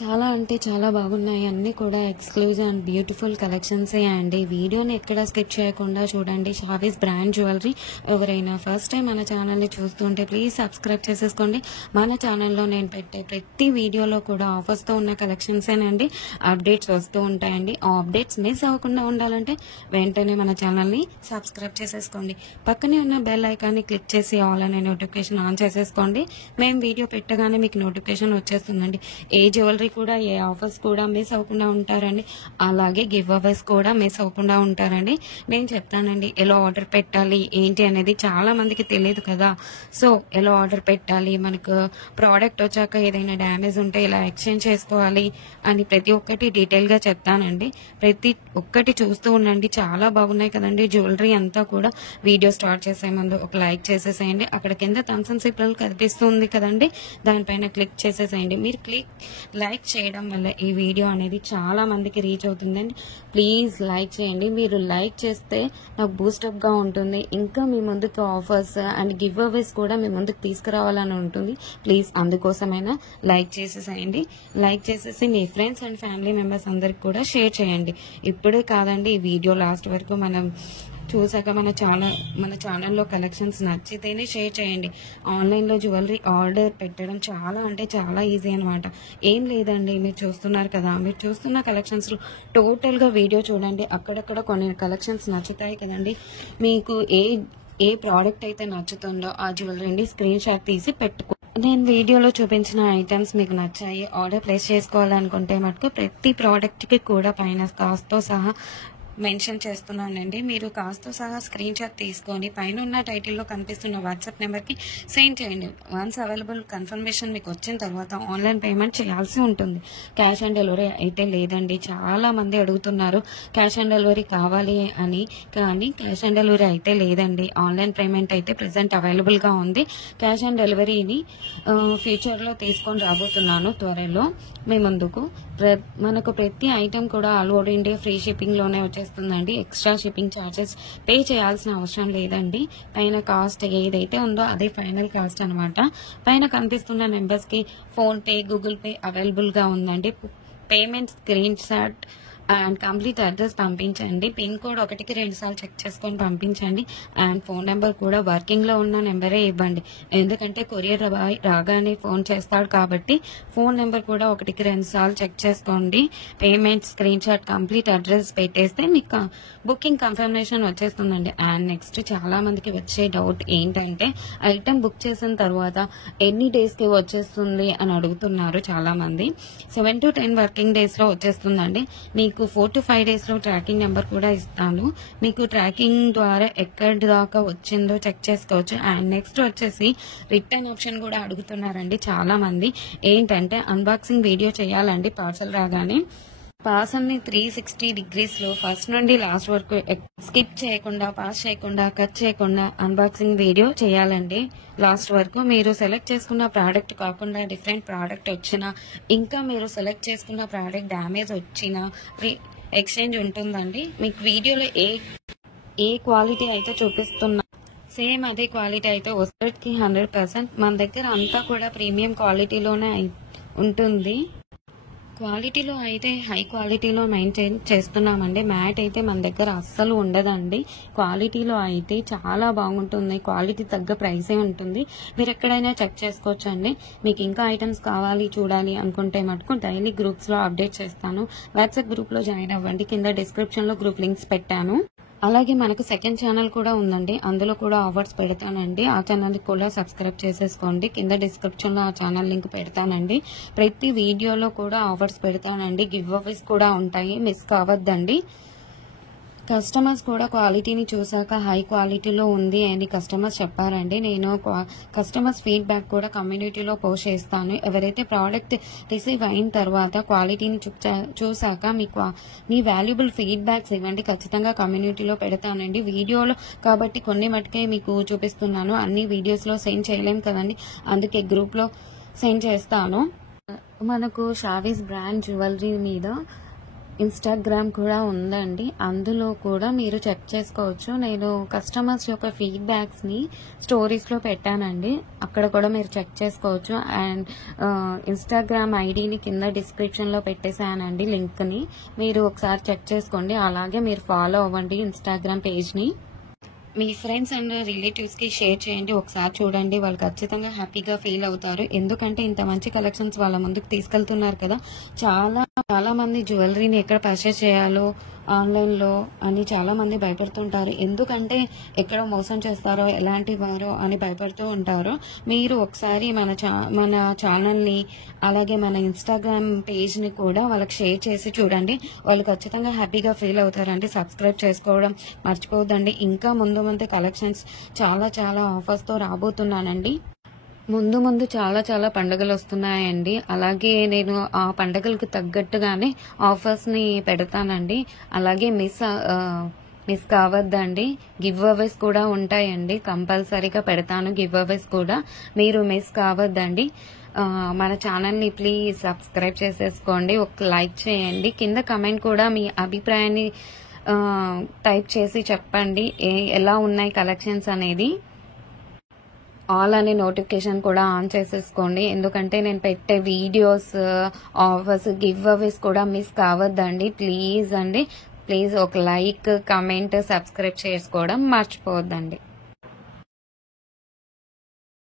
చాలా అంటే చాలా బాగున్నాయి. అన్నీ కూడా ఎక్స్క్లూజివ్ అండ్ బ్యూటిఫుల్ కలెక్షన్సే అండి. వీడియోని ఎక్కడ స్కిప్ చేయకుండా చూడండి. Shavis brand jewellery. ఎవరైనా ఫస్ట్ టైం మన ఛానల్ని చూస్తుంటే ప్లీజ్ సబ్స్క్రైబ్ చేసేసుకోండి. మన ఛానల్లో నేను పెట్టే ప్రతి వీడియోలో కూడా ఆఫర్స్తో ఉన్న కలెక్షన్సేనండి. అప్డేట్స్ వస్తూ ఉంటాయండి. ఆ అప్డేట్స్ మిస్ అవ్వకుండా ఉండాలంటే వెంటనే మన ఛానల్ని సబ్స్క్రైబ్ చేసేసుకోండి. పక్కనే ఉన్న బెల్ ఐకాన్ని క్లిక్ చేసి ఆల్ అనే నోటిఫికేషన్ ఆన్ చేసేసుకోండి. మేము వీడియో పెట్టగానే మీకు నోటిఫికేషన్ వచ్చేస్తుందండి. ఏ జ్యువెలరీ కూడా ఏ ఆఫర్స్ కూడా మిస్ అవ్వకుండా ఉంటారండి. అలాగే గివ్ అవేస్ కూడా మిస్ అవ్వకుండా ఉంటారండి. నేను చెప్తానండి ఎలా ఆర్డర్ పెట్టాలి ఏంటి అనేది చాలా మందికి తెలియదు కదా. సో ఎలా ఆర్డర్ పెట్టాలి, మనకు ప్రోడక్ట్ వచ్చాక ఏదైనా డ్యామేజ్ ఉంటే ఎలా ఎక్స్చేంజ్ చేసుకోవాలి అని ప్రతి ఒక్కటి డీటెయిల్ గా చెప్తానండి. ప్రతి ఒక్కటి చూస్తూ ఉండండి. చాలా బాగున్నాయి కదండి జ్యువెలరీ అంతా కూడా. వీడియో స్టార్ట్ చేసే ముందు ఒక లైక్ చేసేసేయండి. అక్కడ కింద థమ్స్ అప్ సింబల్ కనిపిస్తుంది కదండి, దానిపైన క్లిక్ చేసేసేయండి. మీరు లైక్ చేయడం వల్ల ఈ వీడియో అనేది చాలా మందికి రీచ్ అవుతుందండి. ప్లీజ్ లైక్ చేయండి. మీరు లైక్ చేస్తే నాకు బూస్టప్ గా ఉంటుంది. ఇంకా మీ ముందుకు ఆఫర్స్ అండ్ గివ్ అవేస్ కూడా మీ ముందుకు తీసుకురావాలని ఉంటుంది. ప్లీజ్ అందుకోసమైనా లైక్ చేసేసేయండి. లైక్ చేసేసి మీ ఫ్రెండ్స్ అండ్ ఫ్యామిలీ మెంబర్స్ అందరికి కూడా షేర్ చేయండి. ఇప్పుడే కాదండి, ఈ వీడియో లాస్ట్ వరకు మనం చూసాక మన ఛానల్లో కలెక్షన్స్ నచ్చితేనే షేర్ చేయండి. ఆన్లైన్లో జ్యువెలరీ ఆర్డర్ పెట్టడం చాలా అంటే చాలా ఈజీ అనమాట. ఏం లేదండి, మీరు చూస్తున్నారు కదా, మీరు చూస్తున్న కలెక్షన్స్లో టోటల్గా వీడియో చూడండి. అక్కడక్కడ కొన్ని కలెక్షన్స్ నచ్చుతాయి కదండి. మీకు ఏ ప్రోడక్ట్ అయితే నచ్చుతుందో ఆ జ్యువెలరీని స్క్రీన్ షాట్ తీసి పెట్టుకో. నేను వీడియోలో చూపించిన ఐటమ్స్ మీకు నచ్చాయి, ఆర్డర్ ప్లేస్ చేసుకోవాలనుకుంటే మటుకు ప్రతి ప్రోడక్ట్కి కూడా పైన కాస్ట్తో సహా మెన్షన్ చేస్తున్నానండి. మీరు కాస్ట్తో సహా స్క్రీన్ షాట్ తీసుకొని పైన ఉన్న టైటిల్లో కనిపిస్తున్న వాట్సాప్ నెంబర్కి సెండ్ చేయండి. వన్స్ అవైలబుల్ కన్ఫర్మేషన్ మీకు వచ్చిన తర్వాత ఆన్లైన్ పేమెంట్ చేయాల్సి ఉంటుంది. క్యాష్ ఆన్ డెలివరీ అయితే లేదండి. చాలా మంది అడుగుతున్నారు క్యాష్ ఆన్ డెలివరీ కావాలి అని, కానీ క్యాష్ ఆన్ డెలివరీ అయితే లేదండి. ఆన్లైన్ పేమెంట్ అయితే ప్రెసెంట్ అవైలబుల్గా ఉంది. క్యాష్ ఆన్ డెలివరీని ఫ్యూచర్లో తీసుకొని రాబోతున్నాను త్వరలో మీ ముందుకు. మనకు ప్రతి ఐటమ్ కూడా ఆల్ ఓవర్ ఇండియా ఫ్రీ షిప్పింగ్లోనే వచ్చేస్తుందండి. ఎక్స్ట్రా షిప్పింగ్ ఛార్జెస్ పే చేయాల్సిన అవసరం లేదండి. పైన కాస్ట్ ఏదైతే ఉందో అదే ఫైనల్ కాస్ట్ అనమాట. పైన కనిపిస్తున్న నెంబర్స్కి ఫోన్పే, గూగుల్ పే అవైలబుల్గా ఉందండి. Payment screen shot and complete address పంపించండి. పిన్ కోడ్ 1కి 2 సార్లు చెక్ చేసుకొని పంపించండి. అండ్ ఫోన్ నెంబర్ కూడా వర్కింగ్లో ఉన్న నెంబరే ఇవ్వండి. ఎందుకంటే కొరియర్ బాయ్ రాగానే ఫోన్ చేస్తాడు కాబట్టి ఫోన్ నెంబర్ కూడా 1కి 2 సార్లు చెక్ చేసుకోండి. Payment screen shot complete address పెట్టేస్తే మీకు బుకింగ్ కన్ఫర్మేషన్ వచ్చేస్తుందండి. అండ్ నెక్స్ట్ చాలా మందికి వచ్చే డౌట్ ఏంటంటే ఐటమ్ బుక్ చేసిన తర్వాత ఎన్ని డేస్కి వచ్చేస్తుంది అని అడుగుతున్నారు చాలా మంది. 7 to 10 వర్కింగ్ డేస్లో వచ్చేస్తుందండి. మీకు 4 to 5 డేస్లో ట్రాకింగ్ నెంబర్ కూడా ఇస్తాను. మీకు ట్రాకింగ్ ద్వారా ఎక్కడి దాకా వచ్చిందో చెక్ చేసుకోవచ్చు. అండ్ నెక్స్ట్ వచ్చేసి రిటర్న్ ఆప్షన్ కూడా అడుగుతున్నారండి చాలా మంది. ఏంటంటే అన్బాక్సింగ్ వీడియో చేయాలండి పార్సల్ రాగానే. పార్సల్ని 360 డిగ్రీస్లో ఫస్ట్ నుండి లాస్ట్ వరకు స్కిప్ చేయకుండా, పాస్ చేయకుండా, కట్ చేయకుండా అన్బాక్సింగ్ వీడియో చేయాలండి లాస్ట్ వరకు. మీరు సెలెక్ట్ చేసుకున్న ప్రోడక్ట్ కాకుండా డిఫరెంట్ ప్రోడక్ట్ వచ్చినా, ఇంకా మీరు సెలెక్ట్ చేసుకున్న ప్రోడక్ట్ డ్యామేజ్ వచ్చినా ఎక్స్చేంజ్ ఉంటుందండి. మీకు వీడియోలో ఏ క్వాలిటీ అయితే చూపిస్తున్నా సేమ్ అదే క్వాలిటీ అయితే వస్తుంది 100%. మన దగ్గర అంతా కూడా ప్రీమియం క్వాలిటీలోనే ఉంటుంది. క్వాలిటీలో అయితే హై క్వాలిటీలో మెయింటైన్ చేస్తున్నామండి. మ్యాట్ అయితే మన దగ్గర అస్సలు ఉండదండి. క్వాలిటీలో అయితే చాలా బాగుంటుంది. క్వాలిటీ తగ్గ ప్రైసే ఉంటుంది. మీరు ఎక్కడైనా చెక్ చేసుకోవచ్చు అండి. మీకు ఇంకా ఐటమ్స్ కావాలి చూడాలి అనుకుంటే మటుకు డైలీ గ్రూప్స్లో అప్డేట్ చేస్తాను. వాట్సాప్ గ్రూప్లో జాయిన్ అవ్వండి. కింద డిస్క్రిప్షన్లో గ్రూప్ లింక్స్ పెట్టాను. అలాగే మనకు సెకండ్ ఛానల్ కూడా ఉందండి. అందులో కూడా ఆఫర్స్ పెడతానండి. ఆ ఛానల్ కూడా సబ్స్క్రైబ్ చేసేసుకోండి. కింద డిస్క్రిప్షన్లో ఆ ఛానల్ లింక్ పెడతానండి. ప్రతి వీడియోలో కూడా ఆఫర్స్ పెడతానండి. గివ్ అవేస్ కూడా ఉంటాయి, మిస్ కావద్దండి. కస్టమర్స్ కూడా క్వాలిటీని చూసాక హై క్వాలిటీలో ఉంది అని కస్టమర్స్ చెప్పారండి. నేను కస్టమర్స్ ఫీడ్బ్యాక్ కూడా కమ్యూనిటీలో పోస్ట్ చేస్తాను. ఎవరైతే ప్రోడక్ట్ రిసీవ్ అయిన తర్వాత క్వాలిటీని చూసాక మీ వాల్యుబుల్ ఫీడ్బ్యాక్స్ ఇవ్వండి. ఖచ్చితంగా కమ్యూనిటీలో పెడతానండి. వీడియోలో కాబట్టి కొన్ని మటుకే మీకు చూపిస్తున్నాను. అన్ని వీడియోస్లో సెండ్ చేయలేం కదండి, అందుకే గ్రూప్లో సెండ్ చేస్తాను. మనకు షావీస్ బ్రాండ్ జ్యువెలరీ మీద ఇన్స్టాగ్రామ్ కూడా ఉందండి. అందులో కూడా మీరు చెక్ చేసుకోవచ్చు. నేను కస్టమర్స్ యొక్క ఫీడ్బ్యాక్స్ని స్టోరీస్లో పెట్టానండి. అక్కడ కూడా మీరు చెక్ చేసుకోవచ్చు. అండ్ ఇన్స్టాగ్రామ్ ఐడిని కింద డిస్క్రిప్షన్లో పెట్టేశానండి లింక్ని. మీరు ఒకసారి చెక్ చేసుకోండి. అలాగే మీరు ఫాలో అవ్వండి ఇన్స్టాగ్రామ్ పేజ్ని. మీ ఫ్రెండ్స్ అండ్ రిలేటివ్స్కి షేర్ చేయండి. ఒకసారి చూడండి, వాళ్ళు ఖచ్చితంగా హ్యాపీగా ఫీల్ అవుతారు. ఎందుకంటే ఇంత మంచి కలెక్షన్స్ వాళ్ళ ముందుకు తీసుకెళ్తున్నారు కదా. చాలా చాలా మంది జ్యువెలరీని ఎక్కడ పర్చేస్ చేయాలో ఆన్లైన్లో అని చాలా మంది భయపడుతుంటారు. ఎందుకంటే ఎక్కడ మోసం చేస్తారో, ఎలాంటి వారో అని భయపడుతూ ఉంటారు. మీరు ఒకసారి మన ఛానల్ని అలాగే మన ఇన్స్టాగ్రామ్ పేజ్ని కూడా వాళ్ళకి షేర్ చేసి చూడండి. వాళ్ళు ఖచ్చితంగా హ్యాపీగా ఫీల్ అవుతారండి. సబ్స్క్రైబ్ చేసుకోవడం మర్చిపోవద్దండి. ఇంకా ముందు కలెక్షన్స్ చాలా చాలా ఆఫర్స్తో రాబోతున్నానండి. ముందు చాలా పండుగలు వస్తున్నాయండి. అలాగే నేను ఆ పండుగలకు తగ్గట్టుగానే ఆఫర్స్ని పెడతానండి. అలాగే మిస్ కావద్దండి. గివ్ అవేస్ కూడా ఉంటాయండి. కంపల్సరీగా పెడతాను గివ్ అవేస్ కూడా. మీరు మిస్ కావద్దండి. మన ఛానల్ని ప్లీజ్ సబ్స్క్రైబ్ చేసేసుకోండి. ఒక లైక్ చేయండి. కింద కమెంట్ కూడా మీ అభిప్రాయాన్ని టైప్ చేసి చెప్పండి ఎలా ఉన్నాయి కలెక్షన్స్ అనేది. ఆల్ అనే నోటిఫికేషన్ కూడా ఆన్ చేసేసుకోండి. ఎందుకంటే నేను పెట్టే వీడియోస్, ఆఫర్స్, గివ్ అవేస్ కూడా మిస్ కావద్దండి. ప్లీజ్ ఒక లైక్, కమెంట్, సబ్స్క్రైబ్ చేసుకోవడం మర్చిపోవద్దండి.